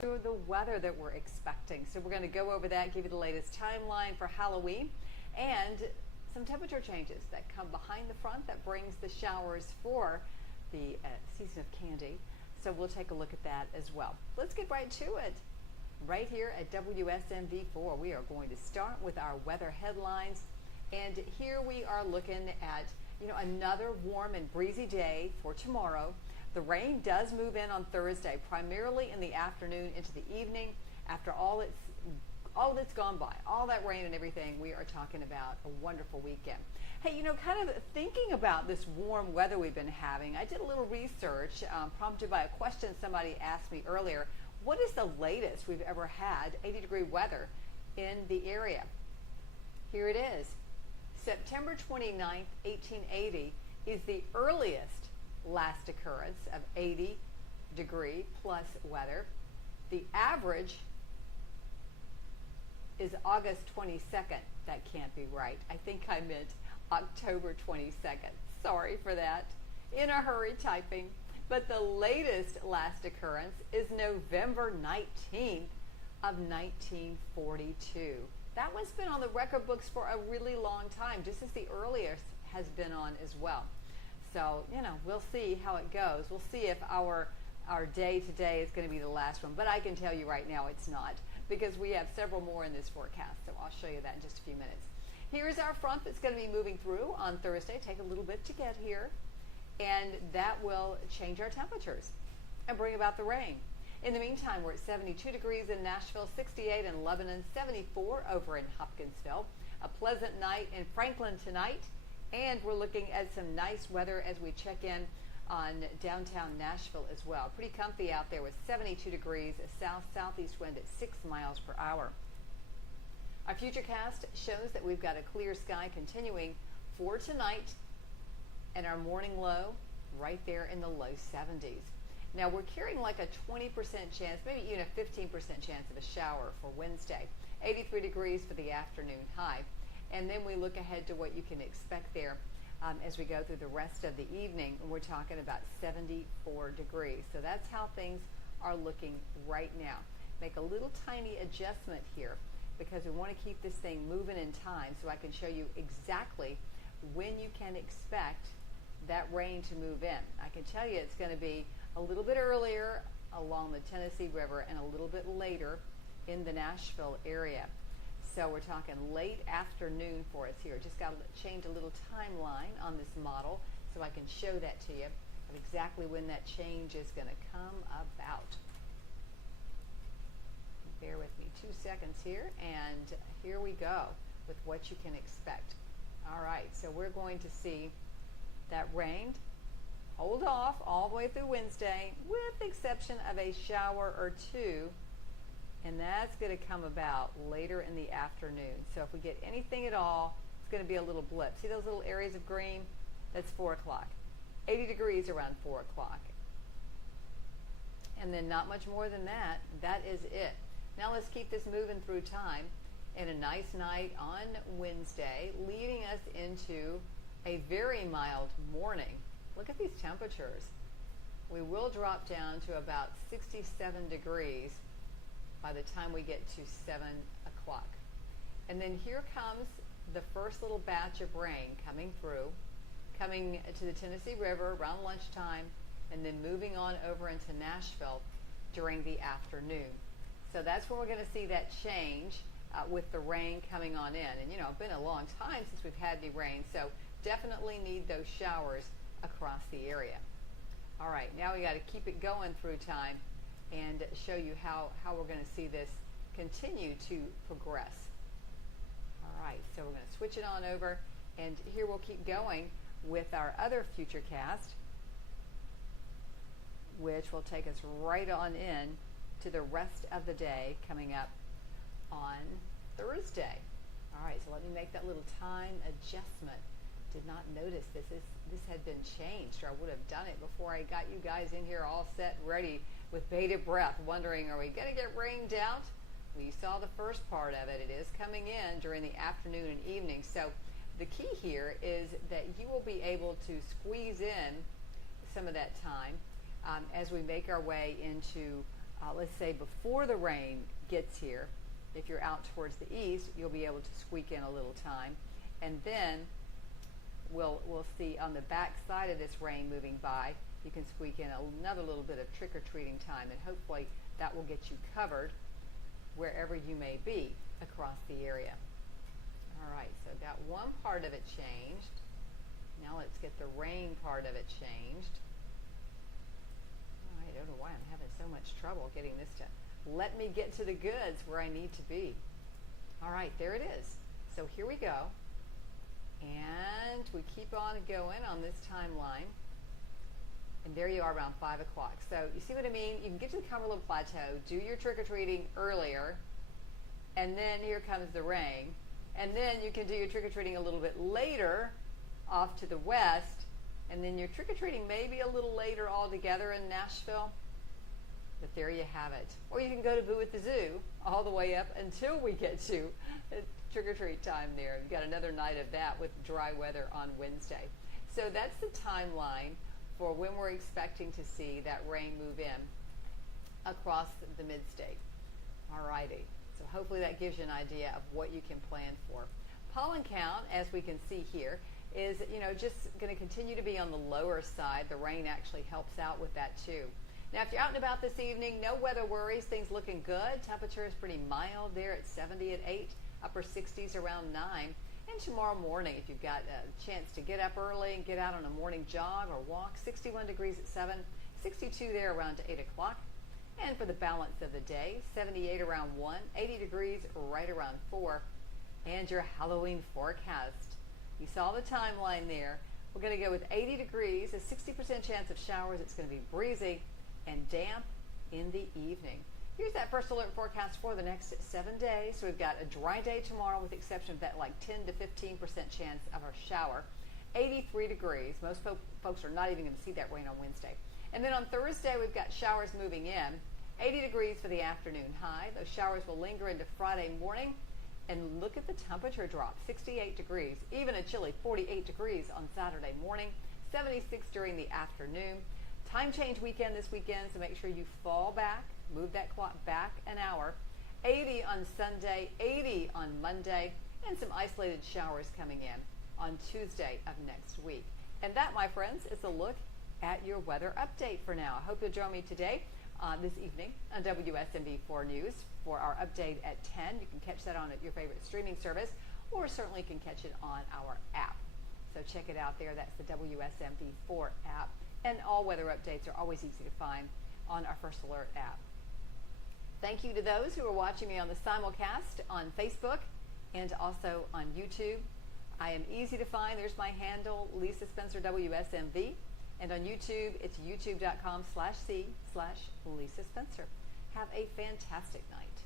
The weather that we're expecting. So we're going to go over that, give you the latest timeline for Halloween, and some temperature changes that come behind the front that brings the showers for the season of candy. So we'll take a look at that as well. Let's get right to it. Right here at WSMV4, we are going to start with our weather headlines. And here we are looking at, another warm and breezy day for tomorrow. The rain does move in on Thursday, primarily in the afternoon into the evening. After all that's gone by, all that rain and everything, we are talking about a wonderful weekend. Hey, kind of thinking about this warm weather we've been having, I did a little research prompted by a question somebody asked me earlier. What is the latest we've ever had 80-degree weather in the area? Here it is. September 29th, 1880 is the earliest last occurrence of 80-degree plus weather. The average is August 22nd. That can't be right. I think I meant October 22nd. Sorry for that. In a hurry typing. But the latest last occurrence is November 19th of 1942. That one's been on the record books for a really long time, just as the earliest has been on as well. So, we'll see how it goes. We'll see if our day today is going to be the last one. But I can tell you right now it's not, because we have several more in this forecast. So I'll show you that in just a few minutes. Here's our front that's going to be moving through on Thursday. Take a little bit to get here. And that will change our temperatures and bring about the rain. In the meantime, we're at 72 degrees in Nashville, 68 in Lebanon, 74 over in Hopkinsville. A pleasant night in Franklin tonight. And we're looking at some nice weather as we check in on downtown Nashville as well. Pretty comfy out there with 72 degrees, a south-southeast wind at 6 miles per hour. Our futurecast shows that we've got a clear sky continuing for tonight, and our morning low right there in the low 70s. Now we're carrying like a 20% chance, maybe even a 15% chance of a shower for Wednesday. 83 degrees for the afternoon high. And then we look ahead to what you can expect there as we go through the rest of the evening. We're talking about 74 degrees. So that's how things are looking right now. Make a little tiny adjustment here because we want to keep this thing moving in time so I can show you exactly when you can expect that rain to move in. I can tell you it's going to be a little bit earlier along the Tennessee River and a little bit later in the Nashville area. So we're talking late afternoon for us here. Just got to change a little timeline on this model so I can show that to you of exactly when that change is going to come about. Bear with me 2 seconds here, and here we go with what you can expect. All right, so we're going to see that rain hold off all the way through Wednesday, with the exception of a shower or two. And that's going to come about later in the afternoon. So if we get anything at all, it's going to be a little blip. See those little areas of green? That's 4 o'clock. 80 degrees around 4 o'clock. And then not much more than that. That is it. Now let's keep this moving through time. And a nice night on Wednesday, leading us into a very mild morning. Look at these temperatures. We will drop down to about 67 degrees by the time we get to 7 o'clock. And then here comes the first little batch of rain coming through, coming to the Tennessee River around lunchtime, and then moving on over into Nashville during the afternoon. So that's where we're going to see that change with the rain coming on in. And it's been a long time since we've had any rain, so definitely need those showers across the area. All right, now we got to keep it going through time and show you how we're going to see this continue to progress. All right, so we're going to switch it on over, and here we'll keep going with our other futurecast, which will take us right on in to the rest of the day coming up on Thursday. All right, so let me make that little time adjustment. Did not notice this had been changed, or I would have done it before I got you guys in here all set and ready with bated breath, wondering, are we going to get rained out? Well, you saw the first part of it. It is coming in during the afternoon and evening. So the key here is that you will be able to squeeze in some of that time as we make our way into let's say before the rain gets here, if you're out towards the east, you'll be able to squeak in a little time. And then we'll see on the back side of this rain moving by, you can squeak in another little bit of trick-or-treating time, and hopefully that will get you covered wherever you may be across the area. All right, so got one part of it changed. Now let's get the rain part of it changed. All right, I don't know why I'm having so much trouble getting this to let me get to the goods where I need to be. All right, there it is. So here we go. And we keep on going on this timeline. And there you are around 5 o'clock. So you see what I mean? You can get to the Cumberland Plateau, do your trick-or-treating earlier, and then here comes the rain. And then you can do your trick-or-treating a little bit later off to the west, and then your trick-or-treating maybe a little later altogether in Nashville. But there you have it. Or you can go to Boo at the Zoo all the way up until we get to trick-or-treat time there. You've got another night of that with dry weather on Wednesday. So that's the timeline for when we're expecting to see that rain move in across the mid-state. All righty. So hopefully that gives you an idea of what you can plan for. Pollen count, as we can see here, is just going to continue to be on the lower side. The rain actually helps out with that too. Now, if you're out and about this evening, no weather worries. Things looking good. Temperature is pretty mild there at 70 at 8, upper 60s around 9. And tomorrow morning, if you've got a chance to get up early and get out on a morning jog or walk, 61 degrees at 7, 62 there around 8 o'clock. And for the balance of the day, 78 around 1, 80 degrees right around 4. And your Halloween forecast. You saw the timeline there. We're going to go with 80 degrees, a 60% chance of showers. It's going to be breezy and damp in the evening. Here's that first alert forecast for the next 7 days. So we've got a dry day tomorrow with the exception of that like 10 to 15% chance of a shower. 83 degrees. Most folks are not even going to see that rain on Wednesday. And then on Thursday, we've got showers moving in. 80 degrees for the afternoon high. Those showers will linger into Friday morning. And look at the temperature drop, 68 degrees. Even a chilly 48 degrees on Saturday morning, 76 during the afternoon. Time change weekend this weekend, so make sure you fall back, move that clock back an hour. 80 on Sunday, 80 on Monday, and some isolated showers coming in on Tuesday of next week. And that, my friends, is a look at your weather update for now. I hope you'll join me today, this evening, on WSMV4 News for our update at 10. You can catch that on your favorite streaming service, or certainly can catch it on our app. So check it out there. That's the WSMV4 app. And all weather updates are always easy to find on our First Alert app. Thank you to those who are watching me on the simulcast on Facebook and also on YouTube. I am easy to find. There's my handle, Lisa Spencer WSMV. And on YouTube, it's youtube.com/c/Lisa Spencer. Have a fantastic night.